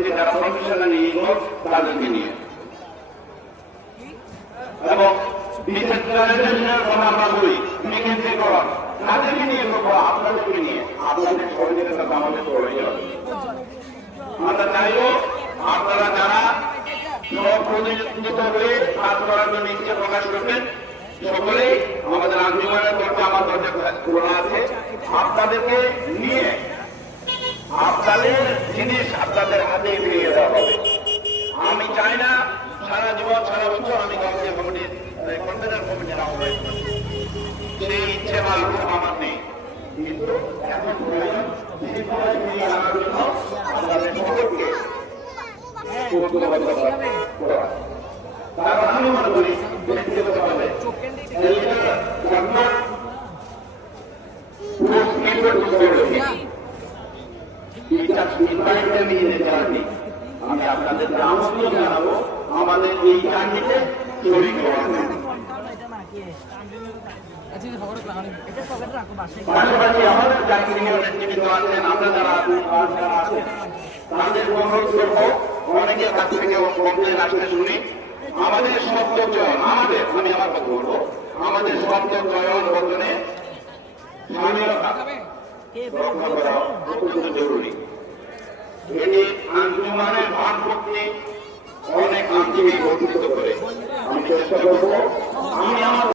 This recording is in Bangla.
করছি যারা প্রফেশনালি ইনভলভ তাদেরকে নিয়ে, এবং বিশেষ কথা আমরা বলি বিকেন্দ্রীকরণ তাদেরকে নিয়ে করবো, আপনাদেরকে নিয়ে। আপনাদের সহযোগিতা আমাদের প্রয়োজন। আমরা চাইব আপনারা যারা প্রতিনিধিত্ব হয়ে কাজ করার জন্য ইচ্ছে প্রকাশ করবেন, সকলেই আমাদের আঞ্জুমানের দরজা, আমার দরজা খোলা আছে। আপনাদেরকে নিয়ে আপনাদের জিনিস আপনাদের হাতে ফিরিয়ে দেওয়া হবে। আমি চাই না সারা জীবন সারা বছর আমি গভর্নমেন্ট কমিটির কনভেনর কমিটির আহ্বায়ক, সেই ইচ্ছে বা লোক আমার নেই, কিন্তু এখন প্রয়োজন ফিরিয়ে আনার জন্য আপনাদের সকলকে কারণ আমি মনে করি ব্যক্তিগতভাবে আমি আপনাদেরকে আমন্ত্রণ জানাবো আমাদের এই জার্নিতে শরীক হওয়ার জন্য। পাশাপাশি আমাদের চাকরি নেতৃবৃন্দ আছেন, আমরা যারা আছেন তাদের অনুরোধ করবো, অনেকের কাছ থেকে কমপ্লেন আসতে শুনি, আমাদের শব্দ চয়ন, আমি আমার কথা বলবো, আমাদের শব্দ চয়ন বর্তনে স্বাধীনতা রক্ষা করা অত্যন্ত জরুরি। এটি আঞ্জুমানের ভাবমূর্তি অনেক আঞ্চলিক বর্ধিত করে। আমি চেষ্টা করবো আমি আমার